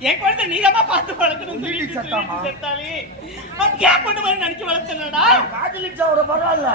என் குழந்தை நீளமா பார்த்து வளர்க்கணும்? சொல்லிட்டு செத்தாலே. அக்கா பொண்ணு மாதிரி நினைச்சு வளர்த்தனடா? காதலிச்சாவோட பரவாயில்ல.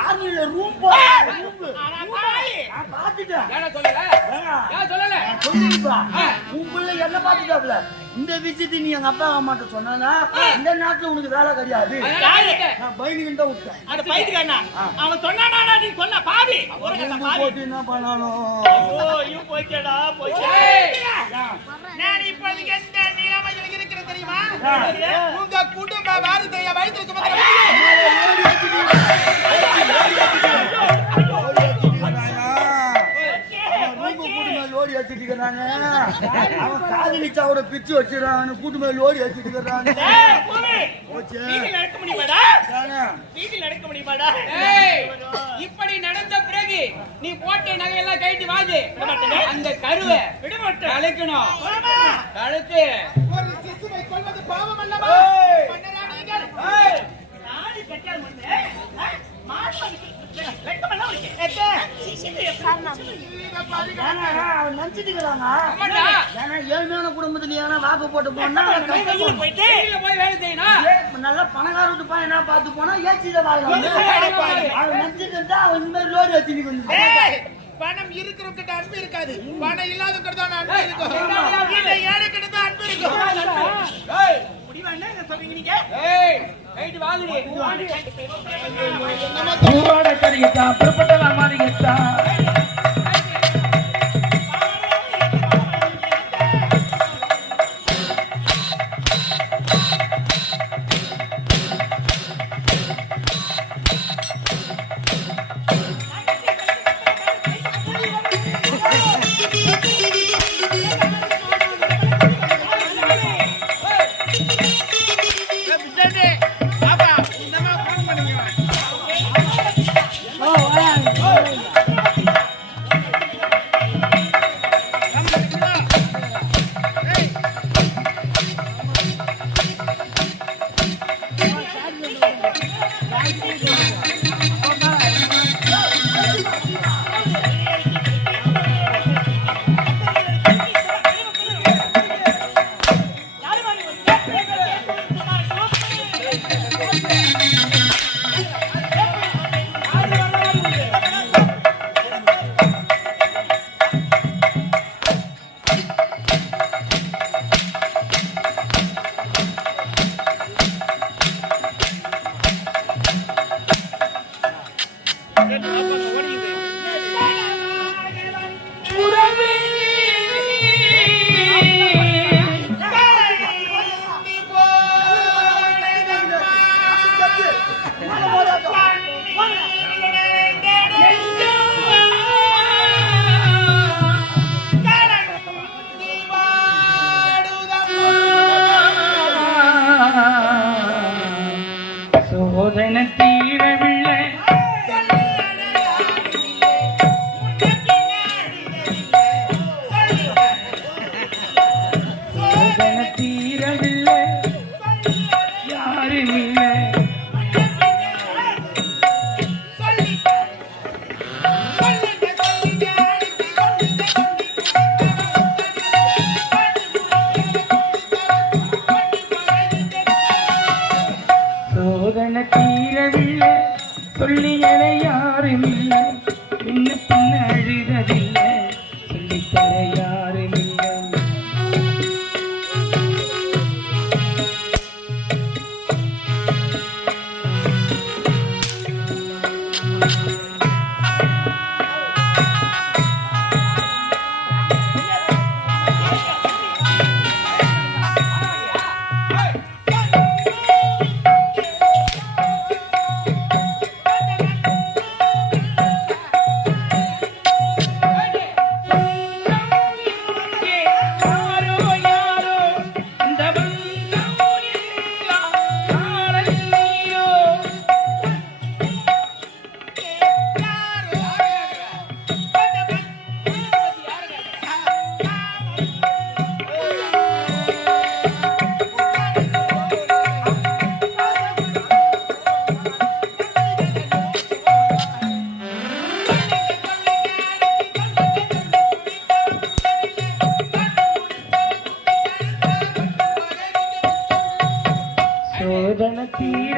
ஆர்மியில ரூம் என்ன பார்த்துட்டாப்ல இந்த விஷயத்தை நீ எங்க அப்பா அம்மாட்ட சொன்னா இந்த நாட்டுல உனக்கு வேலை கிடையாது. நான் விட்டேன். பைத்துக்காரனா அவன் சொன்னானா நீ சொன்ன பாவி. என்ன பண்ணாலும் போய்ச்சே நான் இப்போதைக்கு எந்த நிலைமையில் இருக்கிறேன் தெரியுமா? உங்க குடும்ப வாரிசைய வயிற்று சுமக்கிற லோடி ஏத்திட்டு இருக்கிறாங்க அவன் காதலிச்சாவோட பிச்சு வச்சிடறான் கூட்டு மேல லோடி ஏத்திட்டு இருக்கிறாங்க இப்படி நடந்த பிறகு நீ போட்ட நகையெல்லாம் கைட்டு வாது அந்த கருவை விட மாட்டேன் ஏன்னா ஏழ்மையான குடும்பத்துல ஏன்னா வாக்கு போட்டு போனா போயிட்டு போய் வேலை செய்யணும். நல்லா பணக்கார விட்டு பையனா பார்த்து போனா ஏச்சித வாங்கலாம் அவன் நினைச்சிட்டு இருந்தா அவன் இந்த மாதிரி லோடி வச்சுட்டு வந்து பணம் இருக்கிறவங்கிட்ட அன்பு இருக்காது. பணம் இல்லாதவங்கிட்ட தான் அன்பு இருக்கும். ஏழைக்கிட்ட தான் அன்பு இருக்கும். முடிவா என்ன சொல்றீங்க நீங்க? ஏய் கைட்டு வாங்குடி. துள்ளி இணையாரின்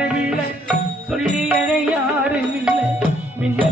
ஊரோட கறிக்கட்டா யாரும் இல்லை. மின்ன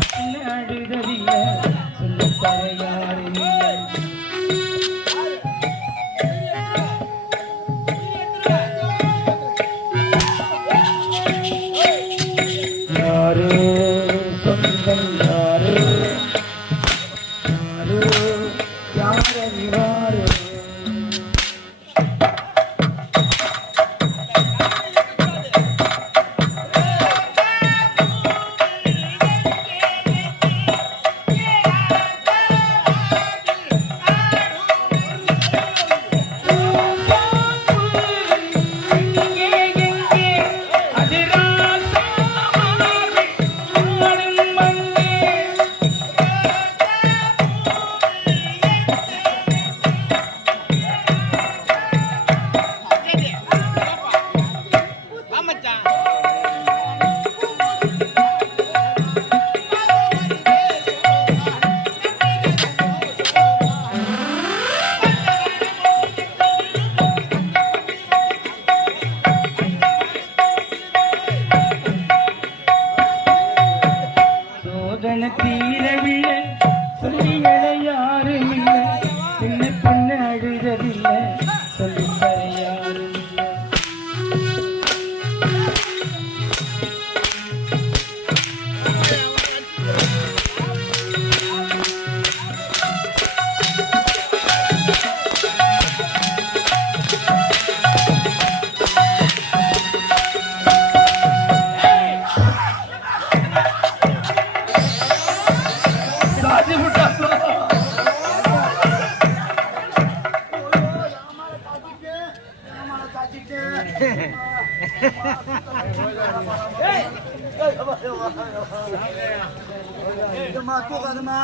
இதுமா தூக்காதம்மா.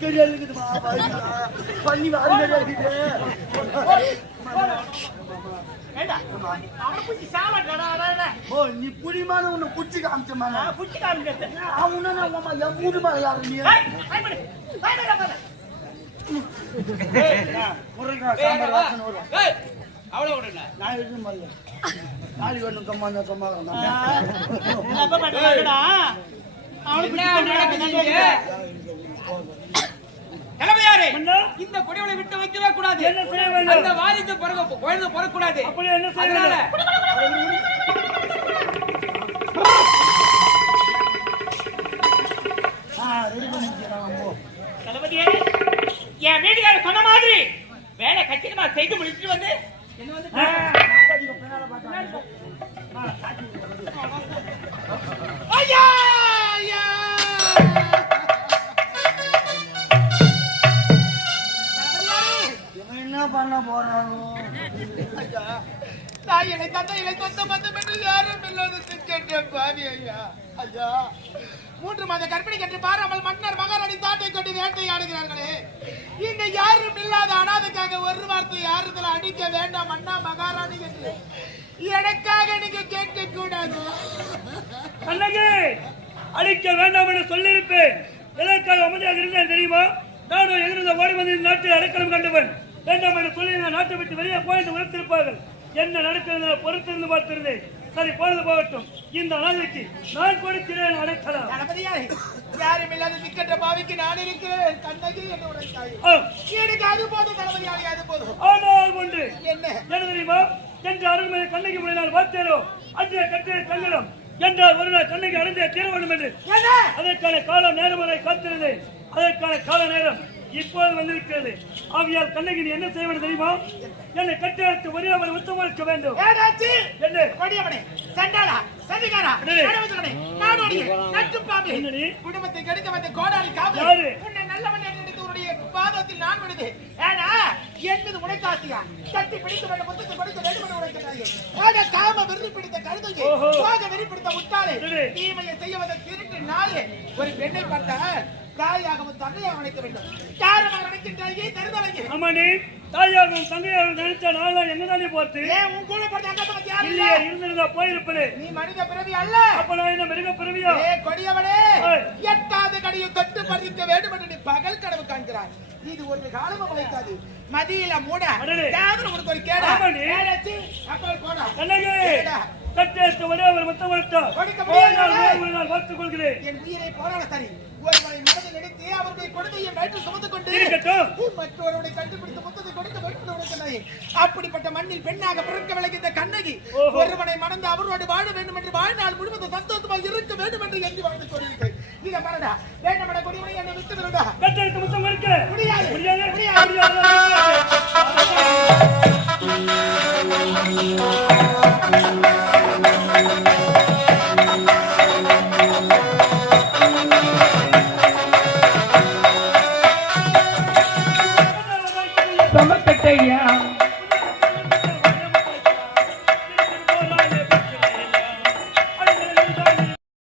கீழே இருக்குதும்மா, வலிக்குதும்மா. பண்ணி வாரியா இருக்குது. ஓ, நீ புரியுமான உன்னை புடிச்சு காமிச்சம்மா நான். நான் பிடிச்சி நான் என் யாரு நீ? சாம்பார் வாசனை வரும். அவ்வளவு விடுங்க நான் எதுவும் பண்ணல. நாளைக்கு கம்மா தளபதியாரே, இந்த கொடிவளை விட்டு வைக்கவே கூடாது? அந்த வாரிசு பிறகு குழந்தை பிறக்கூடாது. அப்படி என்ன செய்ய பண்ண போறானோ? ஐயா, நான் என்னை தந்த இலை சொந்த பந்தம் என்று யாரும் இல்லாத திக்கெட்ட பாவி ஐயா. ஐயா மூன்று மாத கர்ப்பிணி கற்று பாராமல் மன்னர் மகாராணி தாட்டை கொண்டு வேட்டையாடுகிறார்களே இந்த யாரும் இல்லாத அனாதைக்காக ஒரு வார்த்தை யாருதல அடிக்க வேண்டாம் அண்ணா மகாராணி என்று. எனக்காக நீங்க கேட்க கூடாது அண்ணகே அழிக்க வேண்டாம் என சொல்லியிருப்பேன். எதற்காக அமைதியாக இருந்தேன் தெரியுமா? நானும் எங்கிருந்த ஓடி வந்து நாட்டில் அடைக்கலம் கண்டவன். வேண்டாம் என சொல்லி நாட்டை விட்டு வெளியே போய் உழைத்திருப்பார்கள் என்ன நடக்கிறது பொறுத்திருந்து பார்த்திருந்தேன். சரி போனது போகட்டும். இந்த அனாதைக்கு நான் கொடுக்கிறேன் அடைக்கலம். யாரும் இல்லாத திக்கெட்ட பாவிக்கு நான் இருக்கிறேன். கண்ணகி என்னுடைய தாய் எனக்கு அது போதும் தளபதியாரே அது போதும். ஆனால் ஒன்று. என்ன? என்ன தெரியுமா? என்று அருள்மலை கண்ணகி நான் பார்த்தேனோ? அன்றைய கட்டிய கண்ணடம் என்றால் ஒரு நாள் கண்ணகி அடைந்தே தீர வேண்டும் என்று அதற்கான காலம் நேரம் வரை காத்திருந்தேன். அதற்கான கால நேரம் இப்போது வந்திருக்கிறது. ஆகையால் கண்ணகி நீ என்ன செய்ய வேண்டும் தெரியுமா? என்னை கட்டியெடுத்து ஒரே ஒரு உத்தமளிக்க வேண்டும் என்ன? கொடியவனே சண்டாளா? சதிகாரா. கடவுளே நாடோடியே நட்டுப்பாம்பே? குடும்பத்தை கெடுக்க வந்த கோடாலி காவல். யாரு? உன்னை நல்லவன் நினைத்து உன்னுடைய பாதத்தில் நான் விடுது ஏடா என்பது உனக்காசியா? தட்டி பிடிக்க வேண்டும் முத்தத்தை கொடுக்க வேண்டும் என்று உரைக்கிறாயே காம வெறி பிடித்த கழுதையே. போக வெறி பிடித்த. தீமையை செய்ய வந்த திருட்டு நாயே. ஒரு பெண்ணை பார்த்தால் தாயாகவும் தந்தையாக நினைக்க வேண்டும். காரணமாக நினைக்கின்றாயே தருதலையே நீ தாயாகவும் தங்கையாகவும் நினைச்ச நாள் தான் எங்கதானே பார்த்து ஏன் உன் கூட யாரும் இல்லையே இல்லை? இருந்திருந்தா போயிருப்பது நீ மனித பிறவி அல்ல. அப்ப நான் என்ன மிருக பிறவியா? ஏ கொடியவனே. எட்டாவது கடியை தொட்டு பறிக்க வேண்டும் என்று நீ பகல் கனவு காண்கிறாய். இது ஒரு காலமும் உழைக்காது. மதியில மூட. யாரும் உனக்கு ஒரு கேடா. அப்பல் போடா. கண்ணகி கேடா. கட்டேற்ற ஒரே மொத்தம் கொள்கிறேன். என் உயிரை போராட சரி ஒருவரை எடுத்து அவருடைய குழந்தையை வயிற்றில் சுமந்து கொண்டு மற்றொருவரை கண்டுபிடித்து முத்தத்தை கொடுக்க வேண்டும் உனக்கு அப்படிப்பட்ட மண்ணில் பெண்ணாக பிறக்க விளக்கிந்த கண்ணகி ஒருவனை மணந்து அவரோடு வாழ வேண்டும் என்று வாழ்நாள் முழுவதும் சந்தோஷமாக இருக்க வேண்டும் என்று எங்கு வாழ்ந்து சொல்லியிருக்கேன் இதை மறடா வேண்டமட கொடிமணி என்னை விட்டு விடுடா முடியாது. முடியாது. முடியாது.